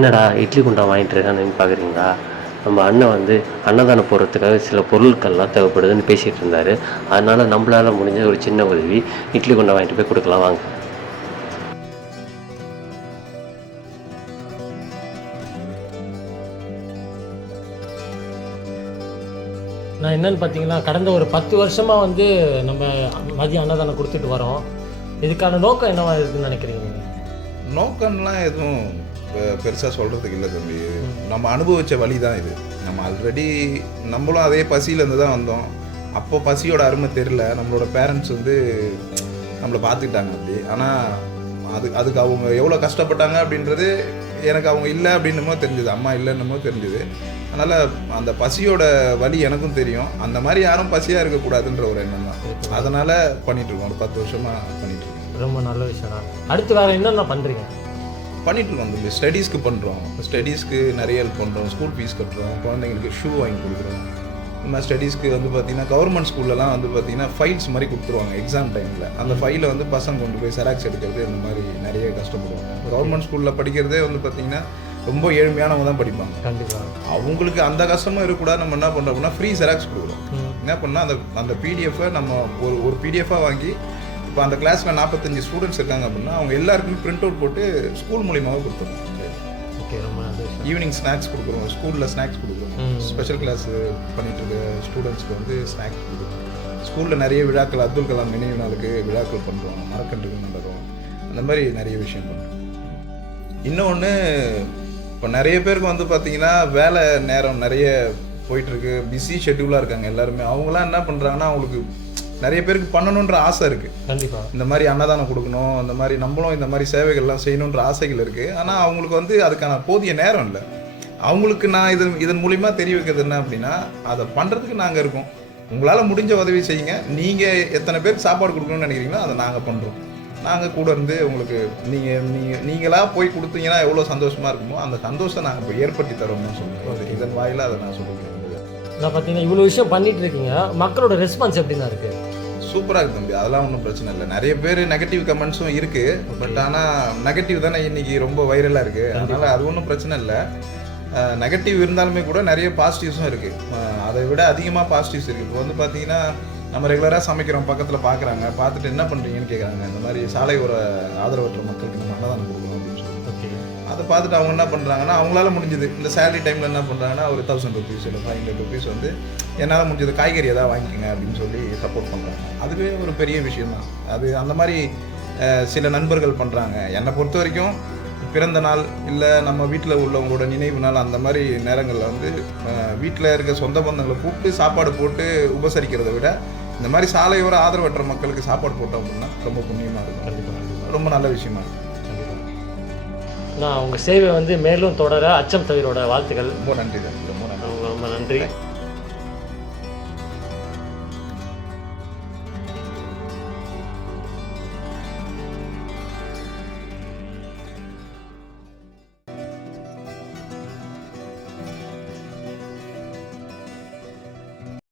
என்னடா இட்லி குண்டா வாங்கிட்டு இருக்கான்னு பார்க்குறீங்களா? நம்ம அண்ணன் வந்து அன்னதானம் போடுறதுக்காக சில பொருட்கள்லாம் தேவைப்படுதுன்னு பேசிகிட்டு இருந்தார். அதனால் நம்மளால் முடிஞ்ச ஒரு சின்ன உதவி, இட்லி குண்டா வாங்கிட்டு போய் கொடுக்கலாம் வாங்க. நான் என்னென்னு பார்த்தீங்கன்னா, கடந்த ஒரு 10 வருஷமாக வந்து நம்ம மதிய அன்னதானம் கொடுத்துட்டு வரோம். இதுக்கான நோக்கம் என்னவா இருக்குதுன்னு நினைக்கிறீங்க? நோக்கம்லாம் எதுவும் பெருசாக சொல்கிறதுக்கு இல்லை தம்பி. நம்ம அனுபவித்த வழி தான் இது. நம்ம ஆல்ரெடி நம்மளும் அதே பசியிலேருந்து தான் வந்தோம். அப்போ பசியோட அருமை தெரில. நம்மளோட பேரண்ட்ஸ் வந்து நம்மளை பார்த்துக்கிட்டாங்க அப்படி. ஆனால் அதுக்கு அவங்க எவ்வளோ கஷ்டப்பட்டாங்க அப்படின்றது எனக்கு அவங்க இல்லை அப்படின்னுமோ தெரிஞ்சுது, அம்மா இல்லைன்னுமோ தெரிஞ்சுது. அதனால் அந்த பசியோட வலி எனக்கும் தெரியும். அந்த மாதிரி யாரும் பசியாக இருக்கக்கூடாதுன்ற ஒரு எண்ணம் தான். அதனால் பண்ணிகிட்ருக்கோம். ஒரு 10 வருஷமாக பண்ணிகிட்ருக்கோம். ரொம்ப நல்ல விஷயம். அடுத்து வேறு என்னென்ன பண்ணுறீங்க? பண்ணிகிட்ருக்கோம் தம்பி. ஸ்டடீஸ்க்கு பண்ணுறோம். ஸ்டடீஸ்க்கு நிறைய ஹெல்ப் பண்ணுறோம். ஸ்கூல் ஃபீஸ் கட்டுறோம், குழந்தைங்களுக்கு ஷூ வாங்கி கொடுக்குறோம். இந்த மாதிரி ஸ்டடீஸ்க்கு வந்து பார்த்திங்கன்னா கவர்மெண்ட் ஸ்கூல்லலாம் வந்து பார்த்திங்கன்னா ஃபைல்ஸ் மாதிரி கொடுத்துருவாங்க எக்ஸாம் டைமில். அந்த ஃபைலை வந்து பசங்க கொண்டு போய் செராக்ஸ் எடுக்கிறது, இந்த மாதிரி நிறைய கஷ்டப்படுவாங்க. கவர்மெண்ட் ஸ்கூலில் படிக்கிறதே வந்து பார்த்திங்கன்னா ரொம்ப ஏழ்மையானவங்க தான் படிப்பாங்க. கண்டிப்பாக அவங்களுக்கு அந்த கஷ்டமும் இருக்கக்கூடாது. நம்ம என்ன பண்ணுறோம் அப்படின்னா ஃப்ரீ செராக்ஸ் கொடுக்குறோம். என்ன பண்ணால் அந்த பிடிஎஃபை நம்ம ஒரு பிடிஎஃபாக வாங்கி, இப்போ அந்த கிளாஸில் 45 ஸ்டூடெண்ட்ஸ் இருக்காங்க அப்படின்னா அவங்க எல்லாருக்குமே பிரிண்ட் அவுட் போட்டு ஸ்கூல் மூலியமாகவே கொடுத்துருவோம். ஓகே, ரொம்ப ஈவினிங் ஸ்நாக்ஸ் கொடுக்குறோம். ஸ்கூலில் ஸ்நாக்ஸ் கொடுக்குறோம். ஸ்பெஷல் கிளாஸ் பண்ணிட்டு இருக்க ஸ்டூடெண்ட்ஸ்க்கு வந்து ஸ்நாக்ஸ் கொடுக்குறோம். ஸ்கூலில் நிறைய விழாக்கள், அப்துல் கலாம் நினைவு நாளுக்கு விழாக்கள் பண்ணுறோம், மரக்கன்றுகள் நடுறோம், அந்த மாதிரி நிறைய விஷயம் பண்ணுறோம். இன்னொன்று, இப்போ நிறைய பேருக்கு வந்து பார்த்திங்கன்னா வேலை நேரம் நிறைய போயிட்டுருக்கு, பிஸி ஷெட்யூலாக இருக்காங்க எல்லாருமே. அவங்களாம் என்ன பண்ணுறாங்கன்னா, அவங்களுக்கு நிறைய பேருக்கு பண்ணணுன்ற ஆசை இருக்குது. கண்டிப்பாக இந்த மாதிரி அன்னதானம் கொடுக்கணும், இந்த மாதிரி நம்மளும் இந்த மாதிரி சேவைகள்லாம் செய்யணுன்ற ஆசைகள் இருக்குது. ஆனால் அவங்களுக்கு வந்து அதுக்கான போதிய நேரம் இல்லை. அவங்களுக்கு நான் இதன் மூலிமா தெரிய வைக்கிறது என்ன அப்படின்னா, அதை பண்ணுறதுக்கு நாங்கள் இருக்கோம். உங்களால் முடிஞ்ச உதவி செய்யுங்க. நீங்கள் எத்தனை பேருக்கு சாப்பாடு கொடுக்கணும்னு நினைக்கிறீங்களோ அதை நாங்கள் பண்ணுறோம். நாங்கள் கூட இருந்து உங்களுக்கு நீங்களாக போய் கொடுத்தீங்கன்னா எவ்வளோ சந்தோஷமாக இருக்குமோ அந்த சந்தோஷத்தை நாங்கள் இப்போ ஏற்படுத்தி தரோம்னு சொல்லுவோம். இதன் வாயிலாக அதை நான் சொல்லுவேன். நான் பார்த்தீங்கன்னா இவ்வளோ விஷயம் பண்ணிட்டு இருக்கீங்க, மக்களோட ரெஸ்பான்ஸ் எப்படி தான் இருக்குது? சூப்பராக இருக்குது தம்பி. அதெல்லாம் ஒன்றும் பிரச்சனை இல்லை. நிறைய பேர் நெகட்டிவ் கமெண்ட்ஸும் இருக்குது. பட் ஆனால் நெகட்டிவ் தானே இன்றைக்கி ரொம்ப வைரலாக இருக்குது. அதனால் அது ஒன்றும் பிரச்சனை இல்லை. நெகட்டிவ் இருந்தாலுமே கூட நிறைய பாசிட்டிவ்ஸும் இருக்குது. அதை விட அதிகமாக பாசிட்டிவ்ஸ் இருக்குது. இப்போ வந்து பார்த்திங்கன்னா நம்ம ரெகுலராக சமைக்கிறோம், பக்கத்தில் பார்க்குறாங்க, பார்த்துட்டு என்ன பண்ணுறீங்கன்னு கேட்குறாங்க. இந்த மாதிரி சாலை ஒரு ஆதரவற்ற மக்களுக்கு நம்ம அன்னதானம் கொடுக்கணும் அப்படின்னு சொல்லி. ஓகே, அதை பார்த்துட்டு அவங்க என்ன பண்ணுறாங்கன்னா, அவங்களால முடிஞ்சது இந்த சேலரி டைமில் என்ன பண்ணுறாங்கன்னா, ஒரு 1000 ருபீஸ் இல்லை 500 ருபீஸ் வந்து என்னால் முடிஞ்சது காய்கறி எதாவது வாங்கிக்கோங்க அப்படின்னு சொல்லி சப்போர்ட் பண்ணுறாங்க. அதுவே ஒரு பெரிய விஷயம் தான். அது அந்த மாதிரி சில நண்பர்கள் பண்ணுறாங்க. என்னை பொறுத்த வரைக்கும் பிறந்த நாள் இல்லை நம்ம வீட்டில் உள்ளவங்களோட நினைவு நாள், அந்த மாதிரி நேரங்களில் வந்து வீட்டில் இருக்க சொந்த பந்தங்களை கூப்பிட்டு சாப்பாடு போட்டு உபசரிக்கிறத விட இந்த மாதிரி சாலையோர ஆதரவற்ற மக்களுக்கு சாப்பாடு போட்டோம் அப்படின்னா ரொம்ப புண்ணியமாக இருக்கும். கண்டிப்பாக ரொம்ப நல்ல விஷயமா இருக்கும். நான் உங்கள் சேவை வந்து மேலும் தொடர அச்சம் தவிரோட வாழ்த்துக்கள். ரொம்ப நன்றி. ரொம்ப நன்றி. ரொம்ப நன்றி.